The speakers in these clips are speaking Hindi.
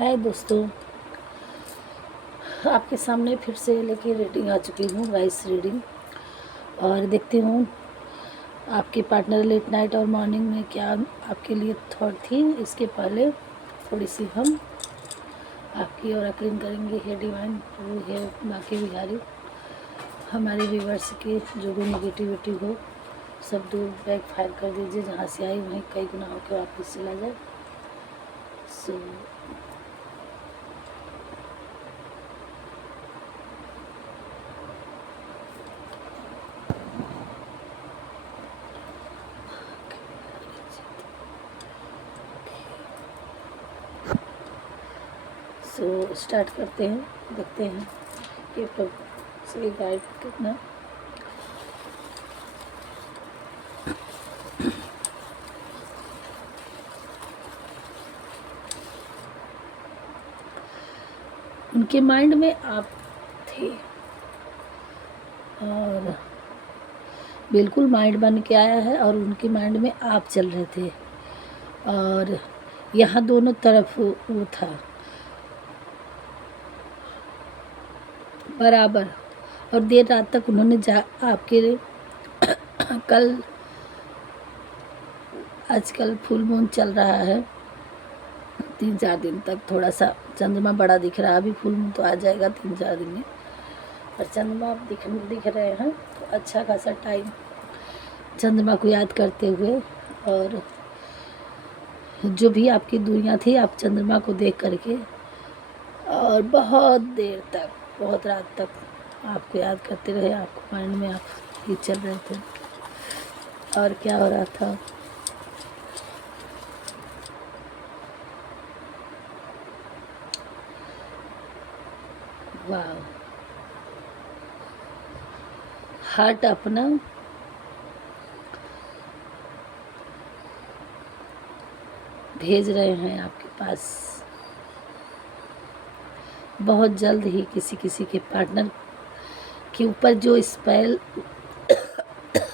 हाय दोस्तों, आपके सामने फिर से लेके रीडिंग आ चुकी हूँ वॉइस रीडिंग। और देखती हूँ आपके पार्टनर लेट नाइट और मॉर्निंग में क्या आपके लिए थॉट थी। इसके पहले थोड़ी सी हम आपकी और अक्लिन करेंगे। हे डिवाइन प्रभु, हे बाकी बिहारी, हमारे व्यूवर्स के जो भी नेगेटिविटी हो सब दूर बैक फायर कर दीजिए। जहाँ से आई वहीं कई गुना होकर वापस चला जाए। सो स्टार्ट करते हैं, देखते हैं कि प्रभु से गाइड करना। उनके माइंड में आप थे और बिल्कुल माइंड बन के आया है और उनके माइंड में आप चल रहे थे और यहाँ दोनों तरफ वो था बराबर। और देर रात तक उन्होंने आपके कल आजकल फुल मून चल रहा है 3-4 दिन तक। थोड़ा सा चंद्रमा बड़ा दिख रहा है, अभी फुल मून तो आ जाएगा 3-4 दिन में, पर चंद्रमा दिख रहे हैं तो अच्छा खासा टाइम चंद्रमा को याद करते हुए। और जो भी आपकी दूरियां थी आप चंद्रमा को देख करके और बहुत देर तक, बहुत रात तक आपको याद करते रहे। आपको माइंड में आप ये चल रहे थे और क्या हो रहा था। वाह, हार्ट अपना भेज रहे हैं आपके पास। बहुत जल्द ही किसी के पार्टनर के ऊपर जो स्पेल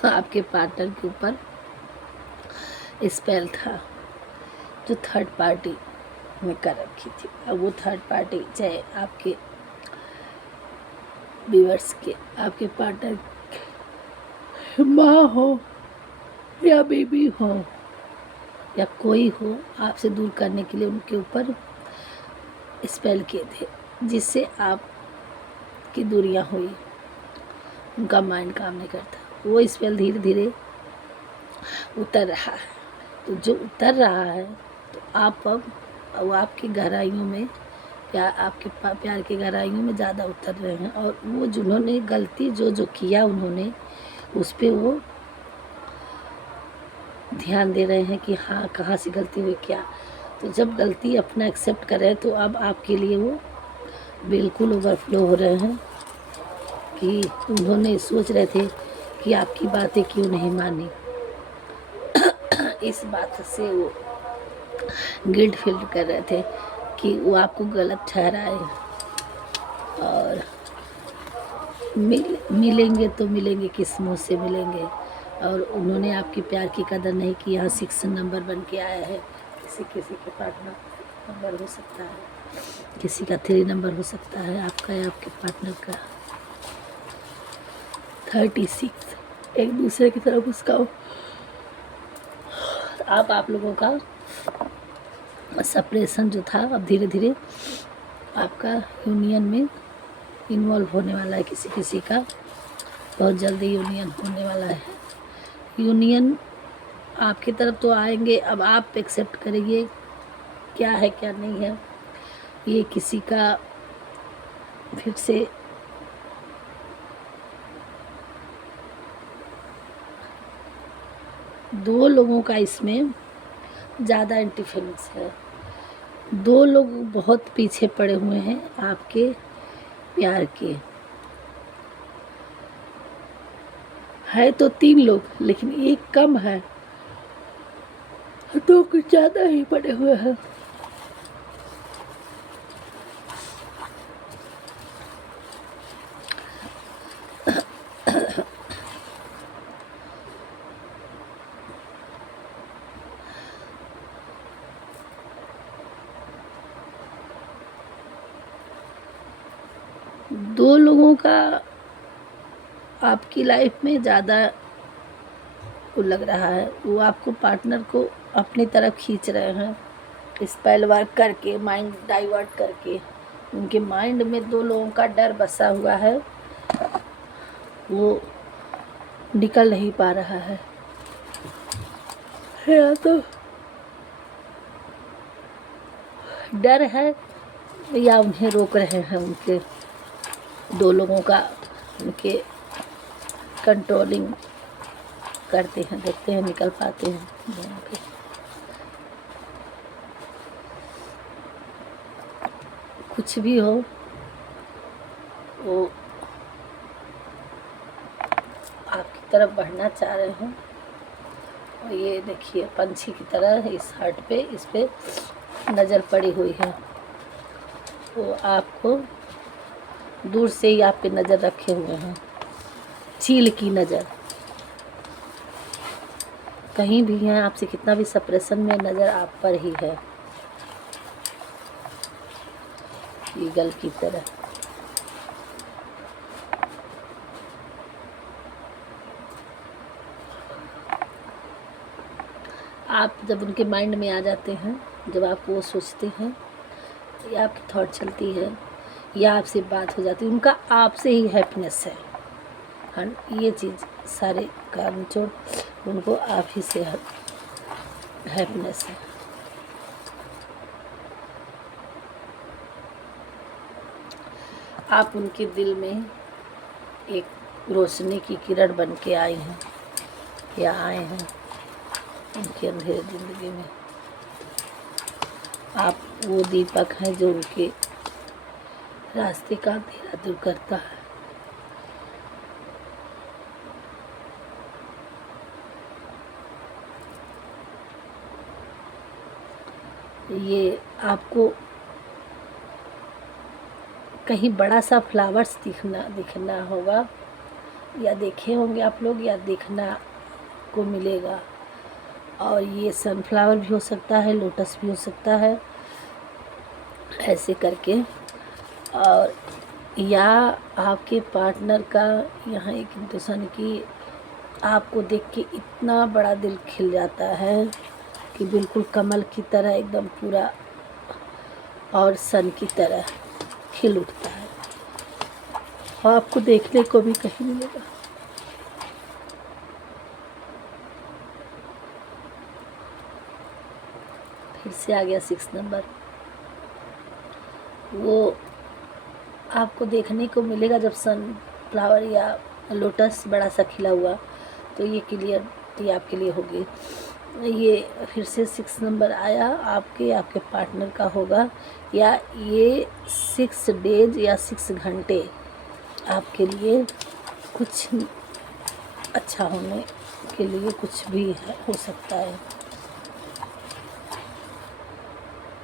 आपके पार्टनर के ऊपर स्पेल था जो थर्ड पार्टी में कर रखी थी, अब वो थर्ड पार्टी चाहे आपके व्यूअर्स के, आपके पार्टनर माँ हो या बेबी हो या कोई हो, आपसे दूर करने के लिए उनके ऊपर स्पेल किए थे जिससे आपकी दूरियां हुई। उनका माइंड काम नहीं करता, वो स्पेल धीरे धीरे उतर रहा है। तो जो उतर रहा है तो आप अब वो आपकी गहराइयों में आपके प्यार की गहराइयों में ज़्यादा उतर रहे हैं। और वो जिन्होंने गलती जो किया उन्होंने उस पर वो ध्यान दे रहे हैं कि हाँ कहाँ से गलती हुई क्या। तो जब गलती अपना एक्सेप्ट करें तो अब आपके लिए वो बिल्कुल ओवरफ्लो हो रहे हैं कि उन्होंने सोच रहे थे कि आपकी बातें क्यों नहीं मानी। इस बात से वो गिल्ट फील कर रहे थे कि वो आपको गलत ठहराए। और मिलेंगे तो मिलेंगे, किस मुँह से मिलेंगे। और उन्होंने आपकी प्यार की कदर नहीं की। यहाँ 6 नंबर बन के आया है। किसी के पार्टनर नंबर हो सकता है, किसी का 3 नंबर हो सकता है, आपका या आपके पार्टनर का 36 एक दूसरे की तरफ उसका। अब आप लोगों का सेपरेशन जो था अब धीरे धीरे आपका यूनियन में इन्वॉल्व होने वाला है। किसी का बहुत जल्दी यूनियन होने वाला है। यूनियन आपकी तरफ तो आएंगे, अब आप एक्सेप्ट करिए क्या है क्या नहीं है। ये किसी का फिर से दो लोगों का इसमें ज़्यादा इंटरफेरेंस है। 2 लोग बहुत पीछे पड़े हुए हैं आपके प्यार के। है तो 3 लोग लेकिन एक कम है, 2 कुछ ज़्यादा ही पड़े हुए हैं। दो लोगों का आपकी लाइफ में ज़्यादा वो लग रहा है, वो आपको पार्टनर को अपनी तरफ खींच रहे हैं, स्पेल वर्क करके, माइंड डाइवर्ट करके। उनके माइंड में दो लोगों का डर बसा हुआ है, वो निकल नहीं पा रहा है, या तो डर है या उन्हें रोक रहे हैं उनके दो लोगों का, उनके कंट्रोलिंग करते हैं। देखते हैं निकल पाते हैं दोनों के। कुछ भी हो, वो आपकी तरफ बढ़ना चाह रहे हैं। और ये देखिए पंछी की तरह इस हार्ट पे, इस पे नज़र पड़ी हुई है। वो आपको दूर से ही आप पे नज़र रखे हुए हैं, चील की नज़र। कहीं भी हैं, आपसे कितना भी सप्रेशन में, नज़र आप पर ही है, ईगल की तरह। आप जब उनके माइंड में आ जाते हैं, जब आप वो सोचते हैं या आपकी थॉट चलती है या आपसे बात हो जाती है, उनका आपसे ही हैप्पीनेस है। हाँ, ये चीज़ सारे का निचोड़ उनको आप ही से हैप्पीनेस है। आप उनके दिल में एक रोशनी की किरण बन के आई हैं या आए हैं उनकी अंधेरे ज़िंदगी में। आप वो दीपक हैं जो उनके रास्ते का अंधेरा दूर करता है। ये आपको कहीं बड़ा सा फ्लावर्स दिखना होगा, या देखे होंगे आप लोग, या देखना को मिलेगा। और ये सनफ्लावर भी हो सकता है, लोटस भी हो सकता है, ऐसे करके। और या आपके पार्टनर का यहाँ एक इंट्यूशन की आपको देख के इतना बड़ा दिल खिल जाता है कि बिल्कुल कमल की तरह एकदम पूरा, और सन की तरह खिल उठता है, और आपको देखने को भी कहीं मिलेगा। फिर से आ गया 6 नंबर। वो आपको देखने को मिलेगा जब सनफ्लावर या लोटस बड़ा सा खिला हुआ, तो ये क्लियरिटी आपके लिए होगी। ये फिर से 6 नंबर आया, आपके पार्टनर का होगा, या ये 6 डेज या 6 घंटे आपके लिए कुछ अच्छा होने के लिए कुछ भी हो सकता है,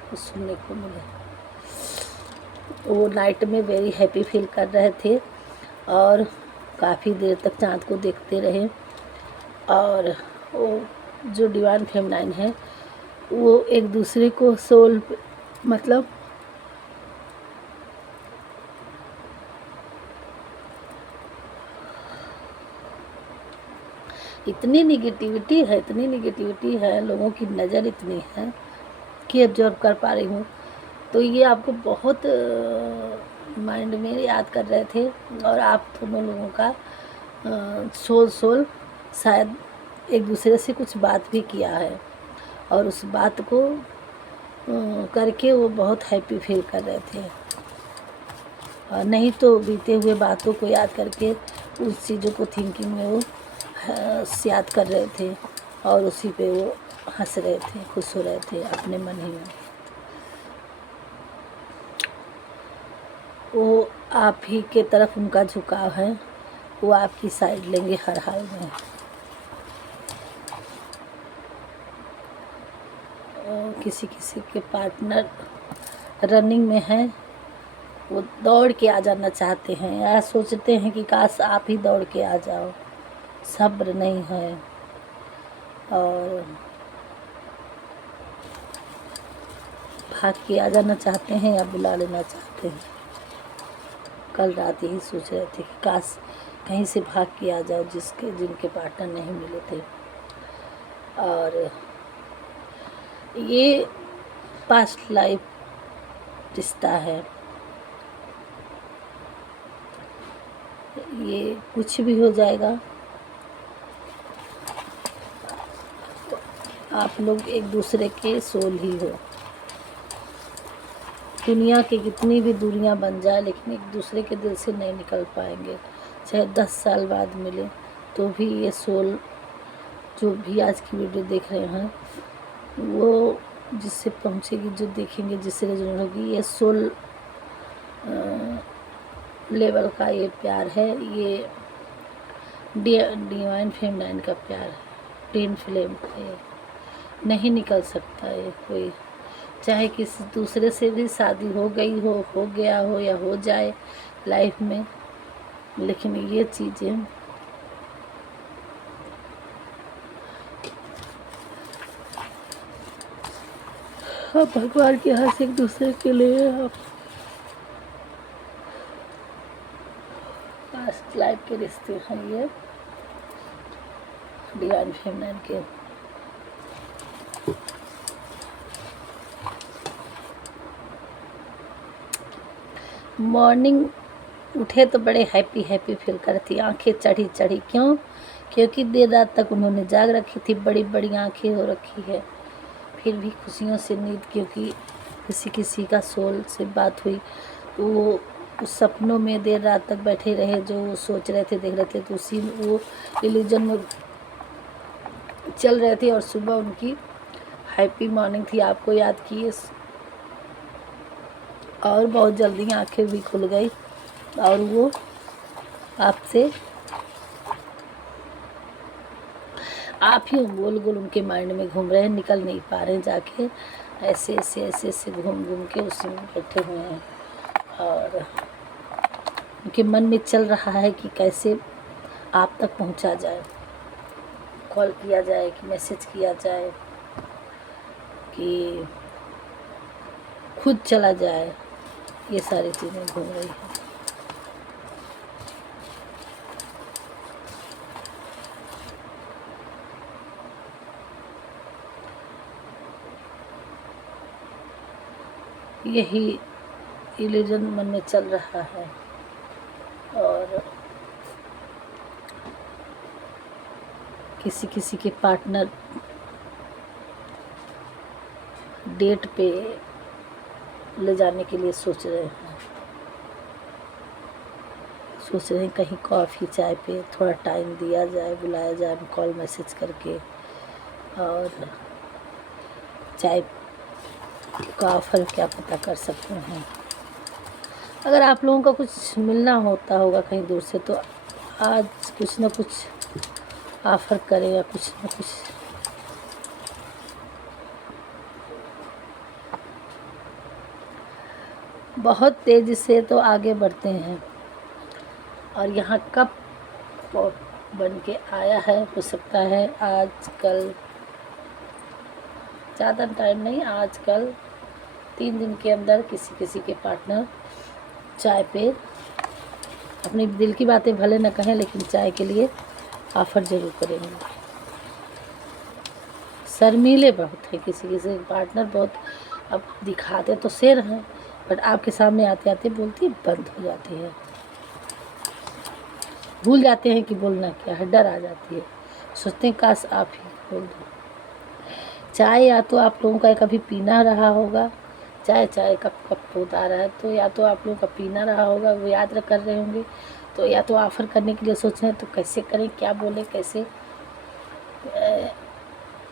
कुछ सुनने को मिले। वो नाइट में वेरी हैप्पी फील कर रहे थे और काफ़ी देर तक चाँद को देखते रहे। और वो जो डिवाइन फेमिनाइन है, वो एक दूसरे को सोल मतलब इतनी निगेटिविटी है, लोगों की नज़र इतनी है कि ऑब्जर्व कर पा रही हूँ। तो ये आपको बहुत माइंड में याद कर रहे थे, और आप दोनों लोगों का सोल शायद एक दूसरे से कुछ बात भी किया है, और उस बात को करके वो बहुत हैप्पी फील कर रहे थे। और नहीं तो बीते हुए बातों को याद करके उस चीज़ों को थिंकिंग में वो याद कर रहे थे, और उसी पे वो हंस रहे थे, खुश हो रहे थे अपने मन ही में। वो आप ही के तरफ उनका झुकाव है, वो आपकी साइड लेंगे हर हाल में। किसी के पार्टनर रनिंग में है, वो दौड़ के आ जाना चाहते हैं, या सोचते हैं कि काश आप ही दौड़ के आ जाओ। सब्र नहीं है, और भाग के आ जाना चाहते हैं या बुला लेना चाहते हैं। कल रात यही सोच रहे थे कि काश कहीं से भाग के आ जाओ जिनके पार्टनर नहीं मिले थे। और ये पास्ट लाइफ रिश्ता है, ये कुछ भी हो जाएगा। आप लोग एक दूसरे के सोल ही हो। दुनिया की कितनी भी दूरियां बन जाए लेकिन एक दूसरे के दिल से नहीं निकल पाएंगे। चाहे 10 साल बाद मिले तो भी ये सोल, जो भी आज की वीडियो देख रहे हैं, वो जिससे पहुंचेगी, जो देखेंगे, जिससे रेजोनेट होगी, ये सोल लेवल का ये प्यार है। ये डिवाइन फेमिनाइन का प्यार है, ट्विन फ्लेम का। ये नहीं निकल सकता ये कोई, चाहे किसी दूसरे से भी शादी हो गई हो गया हो या हो जाए लाइफ में, लेकिन ये चीज़ें आप भगवान के हाथ से एक दूसरे के लिए आप पास्ट लाइफ के रिश्ते हैं ये डिवाइन फेमिनाइन के। मॉर्निंग उठे तो बड़े हैप्पी फील कर रही थी, आंखें चढ़ी क्यों? क्योंकि देर रात तक उन्होंने जाग रखी थी, बड़ी बड़ी आंखें हो रखी है, फिर भी खुशियों से नींद, क्योंकि किसी का सोल से बात हुई तो वो उस सपनों में देर रात तक बैठे रहे, जो वो सोच रहे थे, देख रहे थे, तो उसी वो इल्यूजन में चल रहे थे। और सुबह उनकी हैप्पी मॉर्निंग थी, आपको याद किए और बहुत जल्दी आंखें भी खुल गई और वो आपसे आप ही गोल गोल उनके माइंड में घूम रहे हैं, निकल नहीं पा रहे हैं, जाके ऐसे घूम के उसी में बैठे हुए हैं। और उनके मन में चल रहा है कि कैसे आप तक पहुंचा जाए, कॉल किया जाए कि मैसेज किया जाए कि खुद चला जाए, ये सारी चीज़ें घूम रही हैं। यही इल्यूजन मन में चल रहा है। और किसी के पार्टनर डेट पे ले जाने के लिए सोच रहे हैं कहीं कॉफ़ी चाय पे थोड़ा टाइम दिया जाए, बुलाया जाए कॉल मैसेज करके, और चाय का ऑफ़र क्या पता कर सकते हैं। अगर आप लोगों का कुछ मिलना होता होगा कहीं दूर से तो आज कुछ न कुछ ऑफ़र करें या कुछ न कुछ। बहुत तेज़ी से तो आगे बढ़ते हैं और यहाँ कब बन के आया है, हो सकता है आज कल, ज़्यादा टाइम नहीं, आज कल 3 दिन के अंदर किसी के पार्टनर चाय पे अपनी दिल की बातें भले न कहें लेकिन चाय के लिए ऑफ़र ज़रूर करेंगे। शर्मीले बहुत है किसी पार्टनर, बहुत अब दिखाते तो शेर हैं बट आपके सामने आते आते बोलती बंद हो जाती है, भूल जाते हैं कि बोलना क्या है, डर आ जाती है, सोचते हैं काश आप ही बोल दो। चाय या तो आप लोगों का कभी पीना रहा होगा, चाय कप होता रहा है, तो या तो आप लोगों का पीना रहा होगा, वो याद कर रहे होंगे, तो या तो ऑफ़र करने के लिए सोच रहे हैं तो कैसे करें, क्या बोलें, कैसे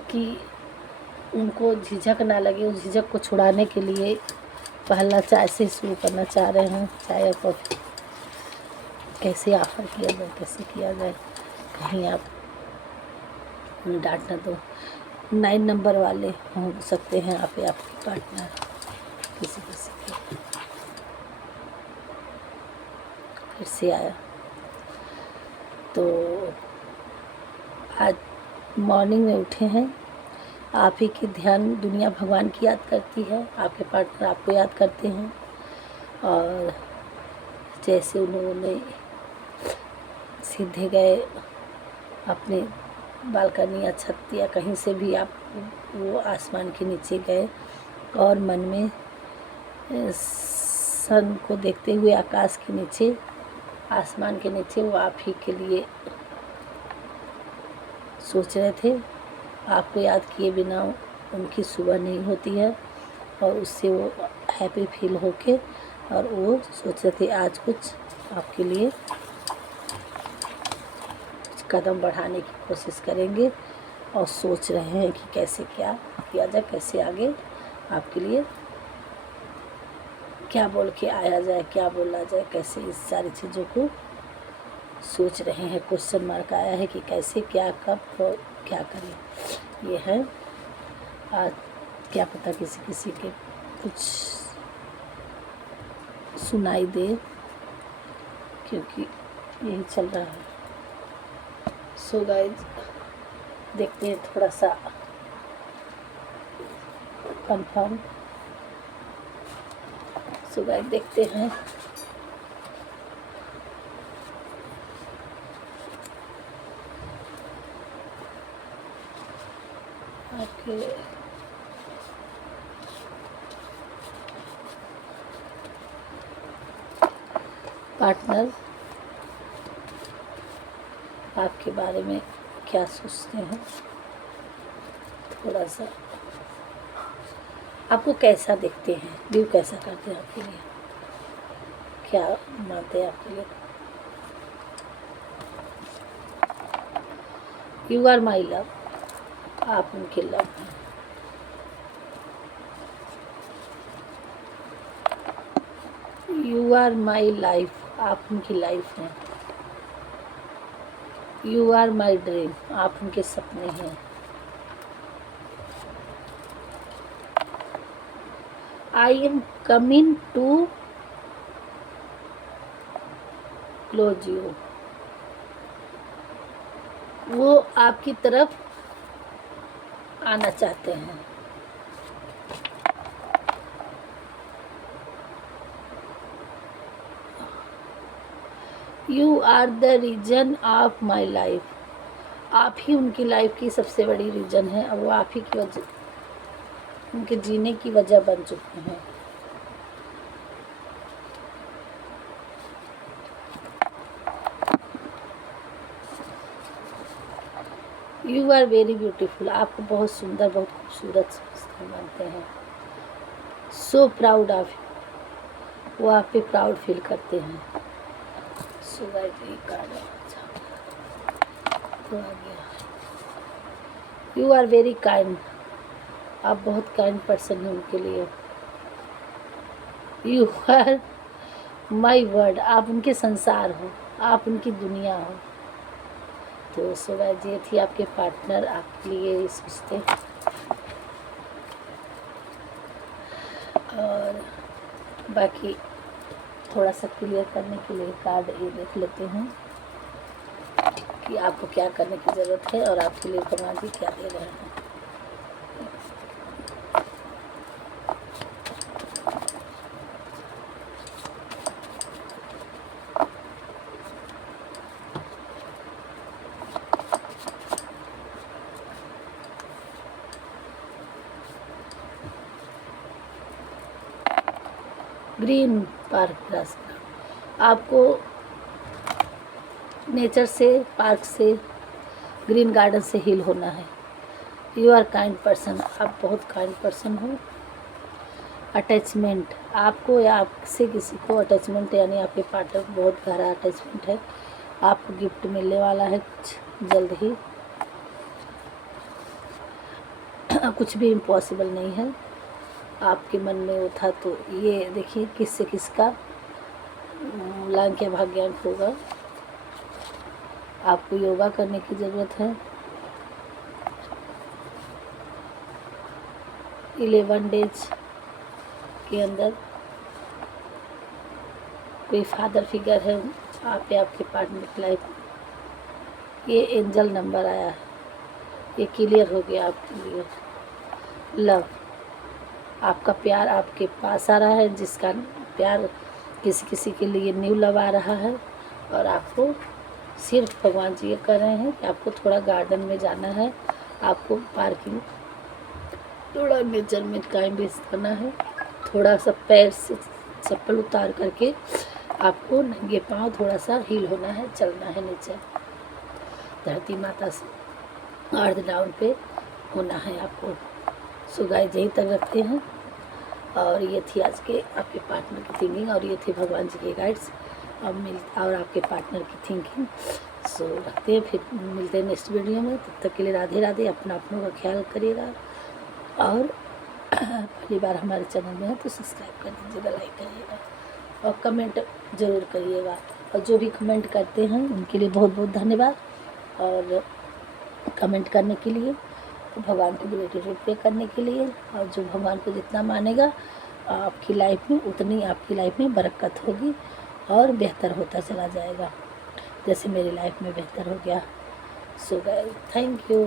कि उनको झिझक ना लगे, उस झिझक को छुड़ाने के लिए पहला चाय से शुरू करना चाह रहे हैं। चाय या कॉफ़ी कैसे ऑफ़र किया जाए, कैसे किया जाए, कहीं आप उन्हें डांट ना दो। 9 नंबर वाले हो सकते हैं आप या आपके पार्टनर, किसी के फिर से आया। तो आज मॉर्निंग में उठे हैं, आप ही की ध्यान, दुनिया भगवान की याद करती है, आपके पार्टनर आपको याद करते हैं, और जैसे उन्होंने सीधे गए अपने बालकनी या छत या कहीं से भी आप वो आसमान के नीचे गए और मन में सन को देखते हुए आकाश के नीचे, आसमान के नीचे वो आप ही के लिए सोच रहे थे। आपको याद किए बिना उनकी सुबह नहीं होती है और उससे वो हैप्पी फील होके और वो सोच रहे थे आज कुछ आपके लिए कुछ कदम बढ़ाने की कोशिश करेंगे और सोच रहे हैं कि कैसे क्या किया जाए, कैसे आगे आपके लिए क्या बोल के आया जाए, क्या बोला जाए, कैसे इस सारी चीज़ों को सोच रहे हैं। क्वेश्चन मार्क आया है कि कैसे क्या कब और क्या करें। ये है आज क्या पता किसी किसी के कुछ सुनाई दे, क्योंकि यही चल रहा है। सो गाइज देखते हैं थोड़ा सा कंफर्म। सो गाइज देखते हैं आपके पार्टनर आपके बारे में क्या सोचते हैं, थोड़ा सा आपको कैसा देखते हैं, व्यू कैसा करते हैं आपके लिए, क्या मानते हैं आपके लिए। यू आर माई लव, आप उनके लव हैं। यू आर माई लाइफ, आप उनकी लाइफ हैं। यू आर माई ड्रीम, आप उनके सपने हैं। I am coming to close you, वो आपकी तरफ आना चाहते हैं। You are the reason of my life, आप ही उनकी लाइफ की सबसे बड़ी रीजन है और वो आप ही की वजह, उनके जीने की वजह बन चुके हैं। यू आर वेरी ब्यूटीफुल, आपको बहुत सुंदर, बहुत खूबसूरत मानते हैं। सो प्राउड ऑफ यू, वो आप पे प्राउड फील करते हैं। So you are very kind, आप बहुत काइंड पर्सन हैं उनके लिए। यू आर माई वर्ल्ड, आप उनके संसार हो, आप उनकी दुनिया हो। तो सुबह ये थी आपके पार्टनर आपके लिए सोचते। और बाकी थोड़ा सा क्लियर करने के लिए कार्ड ये देख लेते हैं कि आपको क्या करने की ज़रूरत है और आपके लिए भगवान जी क्या दे रहे हैं। ग्रीन पार्क रास्ता, आपको नेचर से, पार्क से, ग्रीन गार्डन से हील होना है। यू आर काइंड पर्सन, आप बहुत काइंड पर्सन हो। अटैचमेंट, आपको या आपसे किसी को अटैचमेंट, यानी आपके पार्टनर को बहुत गहरा अटैचमेंट है। आपको गिफ्ट मिलने वाला है कुछ जल्द ही। कुछ भी इम्पॉसिबल नहीं है, आपके मन में वो था। तो ये देखिए किससे किसका लांग भाग्यांक होगा। आपको योगा करने की ज़रूरत है। 11 डेज के अंदर कोई फादर फिगर है आप या आपके पार्टनर की लाइफ। ये एंजल नंबर आया है, ये क्लियर हो गया आपके लिए। लव, आपका प्यार आपके पास आ रहा है, जिसका प्यार किसी किसी के लिए न्यू लव आ रहा है और आपको सिर्फ भगवान जी ये कह रहे हैं कि आपको थोड़ा गार्डन में जाना है, आपको पार्किंग थोड़ा नेचर में टाइम वेस्ट करना है, थोड़ा सा पैर से चप्पल उतार करके आपको नंगे पाँव थोड़ा सा हील होना है, चलना है नीचे धरती माता से अर्ध डाउन पे होना है आपको। सो गाइस यहीं तक रखते हैं और ये थी आज के आपके पार्टनर की थिंकिंग और ये थे भगवान जी के गाइड्स और आपके पार्टनर की थिंकिंग। सो रखते हैं, फिर मिलते हैं नेक्स्ट वीडियो में। तब तक के लिए राधे राधे, अपना अपनों का ख्याल करिएगा और पहली बार हमारे चैनल में है तो सब्सक्राइब कर दीजिएगा, लाइक करिएगा और कमेंट ज़रूर करिएगा। और जो भी कमेंट करते हैं उनके लिए बहुत बहुत धन्यवाद। और कमेंट करने के लिए, तो भगवान को ग्रेटिट्यूड पे करने के लिए, और जो भगवान को जितना मानेगा आपकी लाइफ में उतनी आपकी लाइफ में बरकत होगी और बेहतर होता चला जाएगा, जैसे मेरी लाइफ में बेहतर हो गया। So guys thank you.